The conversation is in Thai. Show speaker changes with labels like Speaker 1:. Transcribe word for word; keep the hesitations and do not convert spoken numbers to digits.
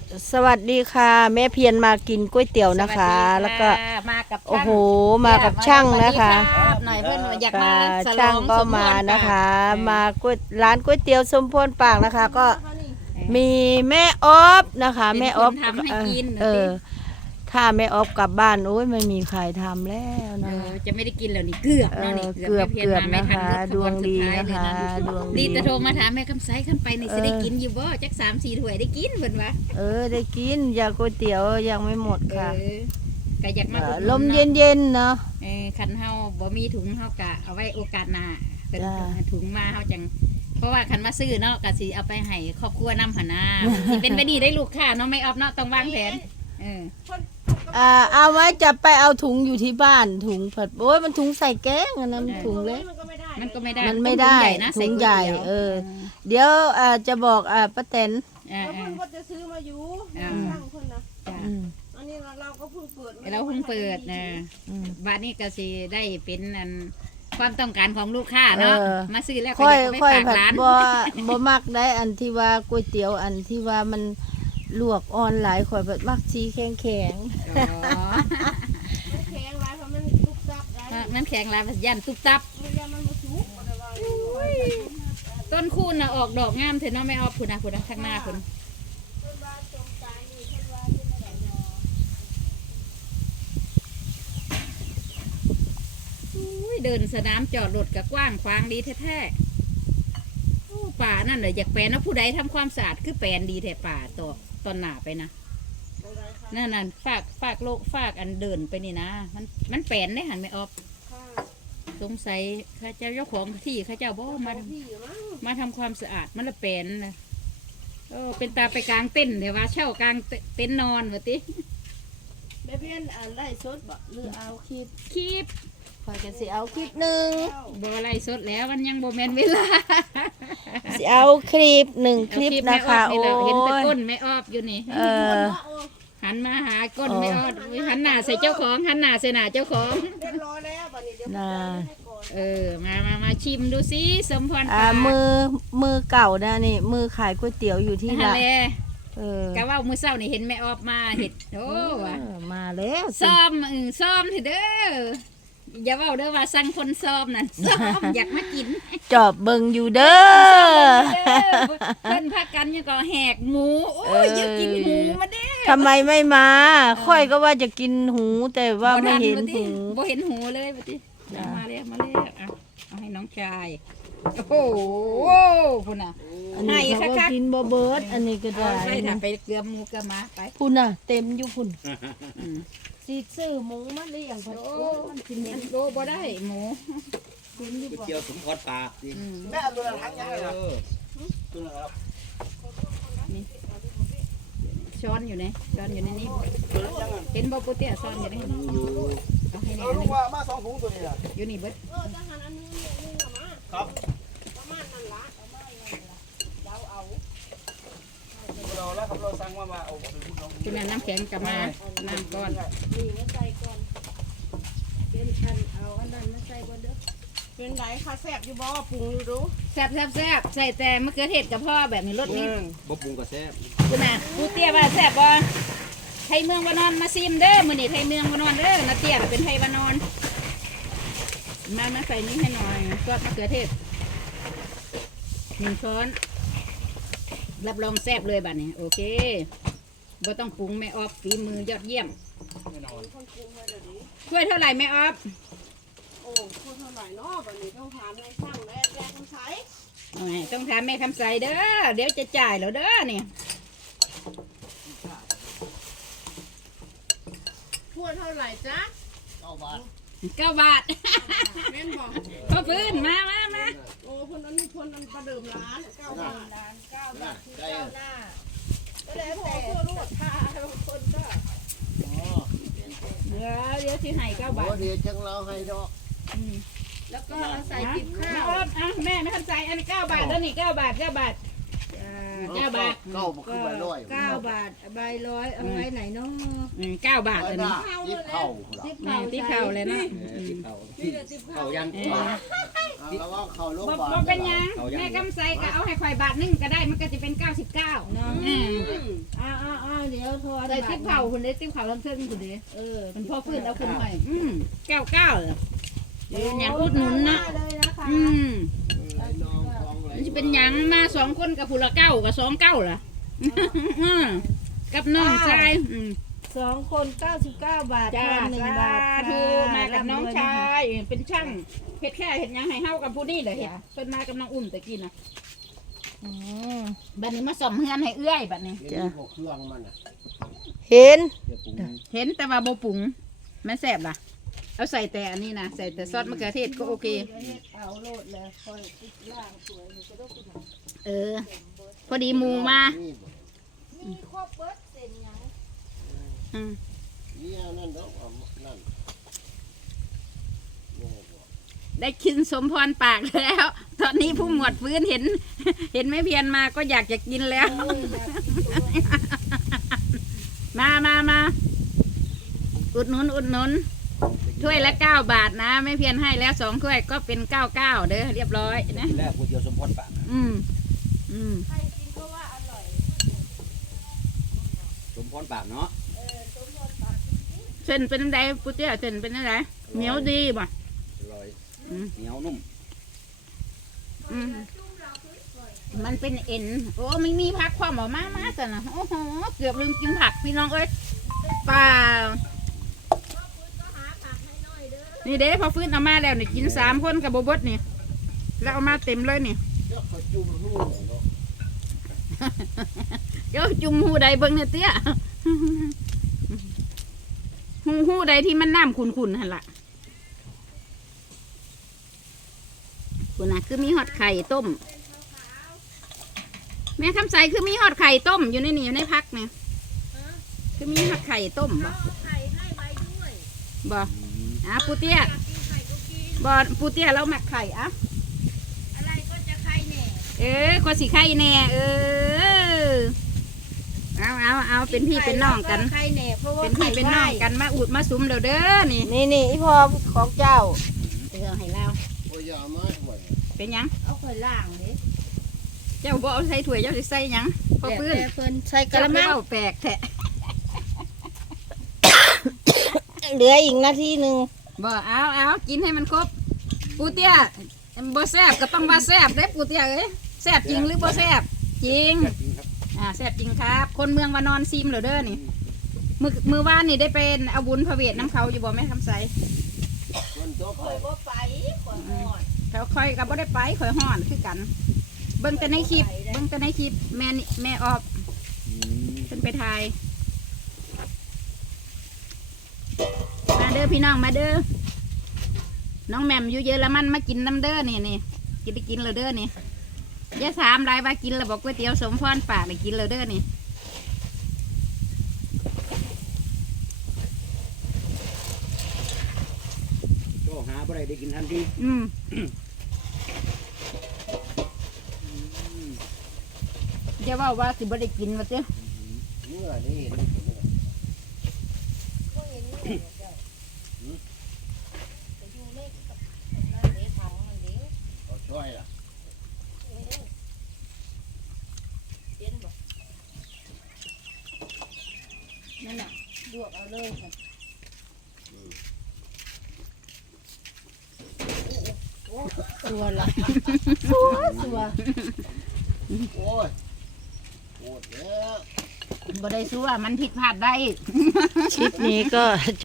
Speaker 1: สวัสดีค่ะแม่เพียรมากินก๋วยเตี๋ยวนะคะ แล้วก็
Speaker 2: มากับ
Speaker 1: โอ้โหมากับช่างนะคะ
Speaker 2: หน่อยเพื่อนอยากมาฉล
Speaker 1: ช่าง
Speaker 2: อง
Speaker 1: ก็
Speaker 2: สมพร
Speaker 1: มานะคะ
Speaker 2: ปาก
Speaker 1: มาก๋วยร้านก๋วยเตี๋ยวสมพรปากนะคะ ก็มีแม่ออฟนะคะ
Speaker 2: เป็น
Speaker 1: แม่ออฟ
Speaker 2: คนทำให้กิน
Speaker 1: เออถ้าแม่ออฟกลับบ้านโอ้ยไม่มีใครทำแล้ว
Speaker 2: เอ
Speaker 1: นะ
Speaker 2: อ
Speaker 1: คะ
Speaker 2: จะไม่ได้กินแล้วนี่เกือบ
Speaker 1: เอ
Speaker 2: นะ
Speaker 1: อ
Speaker 2: นี่
Speaker 1: เกือบ
Speaker 2: แม่พียร
Speaker 1: เกือบ
Speaker 2: มาไม่
Speaker 1: นะ
Speaker 2: ทั
Speaker 1: คะ
Speaker 2: รถข
Speaker 1: ด
Speaker 2: บ
Speaker 1: วง
Speaker 2: สุ
Speaker 1: ดี
Speaker 2: ท้าย
Speaker 1: นะ
Speaker 2: เลย
Speaker 1: คะดวง
Speaker 2: ดี
Speaker 1: ดี
Speaker 2: แต่โทรมาถามแม่คำไซขั้นไปนี่จะได้กินอยู่บ่จักสามสี่ถ้วยได้กินเพิ่นวะ
Speaker 1: เออได้กินยาก๋วยเตี๋ยวยังไม่หมด
Speaker 2: เอ
Speaker 1: ค่ะ
Speaker 2: อก็อยากมาอุดห
Speaker 1: ล
Speaker 2: นุ
Speaker 1: ม
Speaker 2: น
Speaker 1: เย็นเย็นๆเนาะ
Speaker 2: เออคันเฮาบ่มีถุงเฮากะเอาไว้โอกาสหน้าเป็น
Speaker 1: จ้า
Speaker 2: ถุงมาเฮาจังเพราะว่าคันมาซื้อเนาะก็สิเอาไปให้ครอบครัวนำหั่นน่ะสิเป็นไปดีได้ลูกค้าเนาะไม่ออฟเนาะต้องวางแผนเออ
Speaker 1: อ่าเอาไว้จะไปเอาถุงอยู่ที่บ้านถุงผัดโอ้ยมันถุงใส่แกงอันนั้นถุงเล็ก
Speaker 2: มันก็ไม่ได้
Speaker 1: มันไม่ได้
Speaker 2: ต้องถุงใหญ่นะ
Speaker 1: ถุง
Speaker 2: ส่
Speaker 1: ใหญ่
Speaker 2: ก๋วยตี๋ยว
Speaker 1: เออ เดี๋ยวอ่าจะบอกอ่าป้าแตน
Speaker 2: เออ
Speaker 3: แล้ว
Speaker 2: เอ
Speaker 3: เพิ่
Speaker 2: อน
Speaker 3: ก็จะซื้อมาอยู่
Speaker 2: อ่า
Speaker 3: ช่างคนนะ
Speaker 2: จ้ะ
Speaker 1: อืม
Speaker 3: อันนี้เราเราก็เพิ่งเปิด
Speaker 2: เราเพิ่งเปิดนะ
Speaker 1: อืม
Speaker 2: บ้านนี้ก็สิได้เป็นอันความต้องการของลูกค้าเนาะ
Speaker 1: เออ
Speaker 2: มาซื้อแล้วก็
Speaker 1: ค่อย
Speaker 2: อยากไป
Speaker 1: ค่อย
Speaker 2: ฝาก
Speaker 1: ผัด
Speaker 2: ร้าน
Speaker 1: บ่บ่มักได้อันที่ว่าก๋วยเตี๋ยวอันที่ว่ามันลวกอ่อนหลายข่อยแบบมักสีแข็งแข็ง
Speaker 2: อ๋อ
Speaker 3: มันแข็งไรเพราะมันตุกตับไร
Speaker 2: มันแข็งลายยันตุบตับ
Speaker 3: มันยังมันมาสุกอะไรวะ
Speaker 2: ต้นคูณน่ะออกดอกงามเถอะเนาะไม่เอาพุ่นนะพุ่นนะข้างหน้าพุ่น
Speaker 3: เพิ่นว่าจงใจนี่เพิ่นว่าที่ไหนเนาะ
Speaker 2: อุ้ยเดินสนามจอดรถก็กว้างขวางดีแท้ๆโอ้ป่านั่นเลยอยากแปลนนะผู้ใดทำความสะอาดคือแปลนดีแท้ป่าต่อตอนหนาไปนะนั่นนั่นฝากฝากโลกฝากอันเดินไปนี่นะมันมันแปลนได้หันไม่ออก
Speaker 3: ค่ะ
Speaker 2: สงสัยข้าเจ้าเจ้าของที่ข้าเจ้าบ่มา
Speaker 3: พี่อยู่มั้ง
Speaker 2: มาทำความสะอาดมันละแปลนนะโอ้เป็นตาไปกลางเต้นท์เดี๋ยวว่าเช่ากลางเต็นท์นอนวะติ
Speaker 1: แม่เพี้ยนอ่านไล่สดบ่หรือเอาคลิป
Speaker 2: คลิป
Speaker 1: ข่อยก็สิเอาคลิปหนึ่ง
Speaker 2: บ่อะไรสดแล้วมันยังบ่แม่นเวลา
Speaker 1: สิเอาคลิปหนึ่งคลิปนะคะ
Speaker 2: เอา
Speaker 1: โอ้
Speaker 2: ลิปแม่ออฟนี่แหละเห็นแต่
Speaker 1: ย
Speaker 2: ก้นไม่ออบอยู่นี่
Speaker 1: เออ
Speaker 2: หันมาหาก้นไม่ออบหันหน้าใส่เจ้าของหันหน้าใส่หน้าเจ้าของ
Speaker 3: เรียบร้อยแล้วบัดนี้เดี๋ยว
Speaker 1: น่า
Speaker 3: ให้ก่อน
Speaker 2: เออมามามาชิมดูสิสมพร
Speaker 1: อ่า
Speaker 2: ปาก
Speaker 1: มือมือเก่านะนี่มือขายก๋วยเตี๋ยวอยู่ที่
Speaker 2: ฮะ
Speaker 1: ละ
Speaker 2: เล
Speaker 1: เออก
Speaker 2: ะว่ามื้อเช้านี่เห็นแม่ออบมาเห็ดโอ้ว่ะ
Speaker 1: เออมาแล้วสิ
Speaker 2: ซ้อมอือซ้อมเถอะเด้ออย่าเว้าเด้อว่าสั่งคนซ้อมนั่นซ้อมอยากมากิน
Speaker 1: จอบเบิงอยู่เด้อ
Speaker 2: เพิ่นพากันยังก็แหกหมูโอ้ยอยากกินหมูมาเด้อ
Speaker 1: ทำไมไม่มา ค่อยก็ว่าจะกินหูแต่ว่าไม่เห็น
Speaker 2: บ่ทั
Speaker 1: หู
Speaker 2: บ่เห็นหูเลยบ่ติ
Speaker 1: จ้ะ
Speaker 2: มาแล้วมาแล้วอ่ะเอาให้น้องชายโอ้โหพุ่นน่ะ
Speaker 1: อันนี้เขาก็
Speaker 2: ให้คักๆ
Speaker 1: กินบ่เบิดอันนี้ก็
Speaker 2: เอา
Speaker 1: ได้
Speaker 2: ไปถ้าไปเกลือหมูเกลือหมาไป
Speaker 1: พุ่นน่ะ เต็มอยู่พุ่น
Speaker 2: อืม
Speaker 1: สิซื้อหมูมาหรือยังพัด
Speaker 2: โอ้
Speaker 1: โอ้มันสิเหม็น
Speaker 2: โลบ่ได้หมู
Speaker 1: เหม็นอยู่
Speaker 4: ก๋วย
Speaker 1: บ่
Speaker 4: เตี๋ยวสมพรปากดิ
Speaker 2: อืม
Speaker 4: แม่เอาตัวละทั้งยังไงล่ะตัวละครับ
Speaker 2: ช้อนอยู่ไหนช้อนอยู่ในนี้
Speaker 4: ตัวละยังไง
Speaker 2: เห็นบ่ปุเตี้ยช้อนอยู่ในนี้
Speaker 4: อยู่
Speaker 2: เอาให้แน่
Speaker 4: เอา
Speaker 2: อัน
Speaker 4: ลู
Speaker 2: นึ
Speaker 4: ก
Speaker 2: ง
Speaker 4: ว่ามาสองถุงตัวนี้ล่ะ
Speaker 2: อยู่นี่เบิด
Speaker 3: เออทหารอันนึงเนี่ยนึงอะมา
Speaker 4: ครับ
Speaker 3: ประมาณนั้นละประมาณนั้นละเราเอา
Speaker 4: เราแล้วครับเราสั่งว่ามาเอาไปพูดน้อง
Speaker 2: คุณน่ะน้ำแข็งกลับมาน้ำก้อน
Speaker 1: นี่มาใส่ก่อนเป็นอันเอาอันนั้นมาใส่ก่อนเด้อ
Speaker 3: เป็นไรคะแซ่บอยู่บ่ปรุงอยู่ดู
Speaker 2: แซ่บแซ่บแซ่บใส่แต่มะเขือเทศกับพ่อแบบนี้รสนี้
Speaker 4: บ่ปรุงก็แซ่บ
Speaker 2: คุณน่ะปูเตี้ยว่าแซ่บบ่ไทยเมืองวานอนมาซิมเด้อมื้อนี้ไทยเมืองวานอนเด้อนาเตี้ยน่ะเป็นไทยวานอนมามาใส่นี้ให้หน่อยซอสมะเขือเทศหนึ่งช้อนรับรองแซ่บเลยบัดนี้โอเคบ่ต้องปรุงแม่ออฟฝีมือยอดเยี่ยม
Speaker 4: แน่นอน
Speaker 3: คนปรุงให้เดี๋ยวนี้
Speaker 2: ถ้วยเท่าไหร่แม่ออฟ
Speaker 3: โอ้คนเท่าไหร่เนาะบัดนี้ต้องถามในช่างแม่แกคนใช้
Speaker 2: เอาไงต้องถามแม่คำใสเด้อเดี๋ยวจะจ่ายแล้วเด้อนี่
Speaker 3: ถ้วยเท่าไหร่จ๊ะ
Speaker 4: เก้าบาท
Speaker 2: เก้าบาท
Speaker 3: แม่นบอก
Speaker 2: พ่อพื้นมามามา
Speaker 3: โอ้คนนั้นคนนั้นประเดิมร้านเก้าบาท
Speaker 1: เก้า
Speaker 4: น่ะได้
Speaker 1: เก้าหน้า
Speaker 3: ก็แล้วแต่ทั่วโลกค่ะบางคนก็
Speaker 4: อ๋อ
Speaker 2: เดี๋ยวเดี๋ยวสิให้เก้าบา
Speaker 4: โอ้
Speaker 2: ท
Speaker 4: เดี๋ยวจังเราให้ดอก
Speaker 2: อืม
Speaker 1: แล้วก็เอาใส่ติดข้า
Speaker 2: แม่
Speaker 1: ว
Speaker 2: ออฟอ่ะแม่ไม่คำใสอันเก้าบาทแล้วนี่เก้าบาทเก้าบาทอ่าเก้าบาท
Speaker 4: เก้าบ่คือใบร้อย
Speaker 1: เก้าบาทใบร้อยเอาไว้ไหนเนาะ
Speaker 2: อืมเก้าบาท
Speaker 4: ร้อย
Speaker 2: อัน
Speaker 4: บา
Speaker 2: นี้
Speaker 4: ทยิบเข่าล่ะ
Speaker 1: สิบ
Speaker 2: นี่ที่เข่าเลยเนาะ
Speaker 4: เออยิบเข่าเข่ายัง
Speaker 2: เออ
Speaker 4: แล้วก็เข่าลง
Speaker 2: บ่
Speaker 4: บาท
Speaker 2: บ่เป็นหยังแม่คำใสก็เอาให้ข่อยบาทหนึงก็ได้มันก็จะเป็นเก้าสิบเก้าเนาะอืม
Speaker 1: อ้าวอ้าวอ้าวทอน
Speaker 2: ใส่ติ๊บเผาคนนี้ติ๊บเผาลำเส้นคนนี้
Speaker 1: เออ
Speaker 2: มันพ่อฟื้นเอาคุณใหม่อืมเก้าเก้าเลยเดี๋ยวหยังอุดหนุนนะ
Speaker 1: เลยนะคะ
Speaker 2: อืม
Speaker 3: ไอ้น้องของไหล
Speaker 2: มันจะเป็นหยังมาสองคนกับผู้ละเก้ากับสองเก้าล่ะอืมกับน้องชายอืม
Speaker 1: สองคนเก้าสิบเก้าบาท
Speaker 2: จ้า
Speaker 1: ทอนหนึ่ง
Speaker 2: สา
Speaker 1: บาท
Speaker 2: ธุ
Speaker 1: ค่ะ
Speaker 2: มากับน้อง
Speaker 1: ร่ำรวย
Speaker 2: ชา
Speaker 1: นะคะ
Speaker 2: ยเป็นช่างเฮ็ดแค่เฮ็ดหยังให้เฮากับผู้นี่เลยเฮ็ดเพิ่นมากับน้องอุ่มตะกี้น่ะ
Speaker 1: อืม
Speaker 2: บัดนี้มาซ่อมเฮือนให้เอื้อยบัดนี้
Speaker 3: เดี๋ยวนี้พวกเครื่องมันอ่ะ
Speaker 1: เห็น
Speaker 3: เดี๋ยวปรุง
Speaker 2: เห็นแต่ว่าบ่ปรุงมันแซ่บล่ะเอาใส่แต่อันนี้นะใส่แต่ซอสมะเขือเทศก็โอเค
Speaker 1: เอาโลดเลยคอยติดล่างสวยมันจะต้องเป็น
Speaker 2: เออ พอดีหมูมา
Speaker 3: นี่บ่
Speaker 1: มีครบเบิดเส้นหยัง
Speaker 2: อืม
Speaker 3: นี่เอานั่นดอกเอานั่นโอ้บ่
Speaker 2: ได้กินสมพรปากแล้ว ตอนนี้ผู้หมวดฟื้นเห็น เห็นไม่เพียนมาก็อยากจะกินแล้ว
Speaker 1: เอออยากกินตัว
Speaker 2: มามามาอุดหนุนอุดหนุนถ้วยละเก้าบาทนะไม่เพียนให้แล้วสองถ้วยก็เป็นเก้าเก้าเด้อเรียบร้อยนะ
Speaker 4: แรกก๋วยเตี๋ยวสมพรปาก
Speaker 2: อืมอืม
Speaker 1: ใครกินก็ว่าอร่อย
Speaker 4: สมพรปากเนาะ
Speaker 1: เออสมพรปากจริง
Speaker 2: เส้นเป็นอะไรปุ้เตี้ยเส้นเป็นอะไรเหนียวดีป่ะ
Speaker 4: อร่อย
Speaker 2: อืม
Speaker 4: เหนียวนุ่ม
Speaker 2: อืมมันเป็นเอ็นโอ้ไม่มีผักความออกมามาแต่นะโอ้โหเกือบลืมกินผักพี่น้องเอ้ยเปล่านี่เด้พอฟื้นเอามาแล้วนี่กินสามคนกับโบบดนี่แล้วเอามาเต็มเลยนี่
Speaker 3: เดี๋ยวเขาจุ่มหูเนาะ
Speaker 2: เดี๋ยวจุ่มหูใดเบิ่งเนี่ยเตี้ย หูหูใดที่มันน้ำขุ่นๆหันละคุณน่ะคือมีฮอดไข่ต้มแม่คำใสคือมีฮอดไข่ต้มอยู่ในนี่อยู่ในพักเนี่ยคือมีฮอดไข่ต้มบ่
Speaker 1: ๆไข่ให้ไว้ด้วย
Speaker 2: บ่อ่ะปูเตี้ย
Speaker 1: กินไข่ก็กิน
Speaker 2: บ่ปูเตี้ยเราหมักไข่อ่ะ
Speaker 1: อะไรก็จะไข่แหน่
Speaker 2: เออก็สิไข่แน่เออเอาเอาเอาเป็นพี่เป็นน้องกัน
Speaker 1: ไข่แหน่เพราะว่า
Speaker 2: เป็นพี่เป็นน้องกันมาอุดมาซุ้มเด้อเด้อนี่
Speaker 1: นี่นี่อีพอของเจ้า
Speaker 2: เออให้เรา
Speaker 3: โอ้ยอย่ามาทำไม
Speaker 2: เป็นหยัง
Speaker 1: เอาข่อยล่างดิ
Speaker 2: เจ้าบ่เอาใส่ถ้วยเจ้าสิใส่หยังพอพื้น
Speaker 1: แต่เพิ่นใส่ก
Speaker 2: กะ
Speaker 1: ระ
Speaker 2: ละมั
Speaker 1: มั
Speaker 2: ง
Speaker 1: ง
Speaker 2: แปลกแท้
Speaker 1: เหลืออีกนาทีหนึ่ง
Speaker 2: บ่เอาเอากินให้มันครบปูเตี้ยบ่แซ่บก็ต้องว่าแซ่บเด้ปูเตี้ยเอ้ยแซ่บจริงหรือบ่แซ่บจริง
Speaker 4: แซ่บจริงครับ
Speaker 2: อ่าแซ่บจริงครับ คนเมืองวานอนซิมเหรอเด้อนี่มือมือว่านนี่ได้เป็นเอาบุญพระเวทน้ำเขาอยู่บ่แม่คำใส
Speaker 3: คนโต
Speaker 1: ข่อยบ่ไปข่อยหอด
Speaker 2: เขาค่อยก็บ่ได้ไปข่อยฮ้อนคือกัน เบิ่งแต่ในคลิปเบิ่งแต่ในคลิปแม่นี่แม่ออก
Speaker 4: อืม
Speaker 2: เพิ่นไปถ่าย มาเด้อพี่น้องมาเด้อน้องแหม่มอยู่เยอรมันมากินน้ำเด้อนี่นี่กินได้กินเลยเด้อนี่อย่าถามรายว่ากินแล้วบอกก๋วยเตี๋ยวสมพรปากได้กินเลยเด้อนี่
Speaker 4: ก็หาบ่ได้ได้กินทันที
Speaker 2: อืม อย่าว่าว่าสิบ่ได้กินว่าเจ้า
Speaker 3: เมื่อนี่เห็นเห็นไหม
Speaker 1: ก็เห็นนี่เจ้าไปอยู่ในกับนั่นเด้ถังมันเด้
Speaker 3: เอาช่วยล่ะ
Speaker 1: เออเห็นบ่นั่นน่ะลวกเอาเลยค่ะตัวละสัวสัว
Speaker 3: โอ้ยโคตรแล้ว
Speaker 2: บ่ได้สู้ว่ามันผิดพลาดได้
Speaker 1: คลิปนี้ก็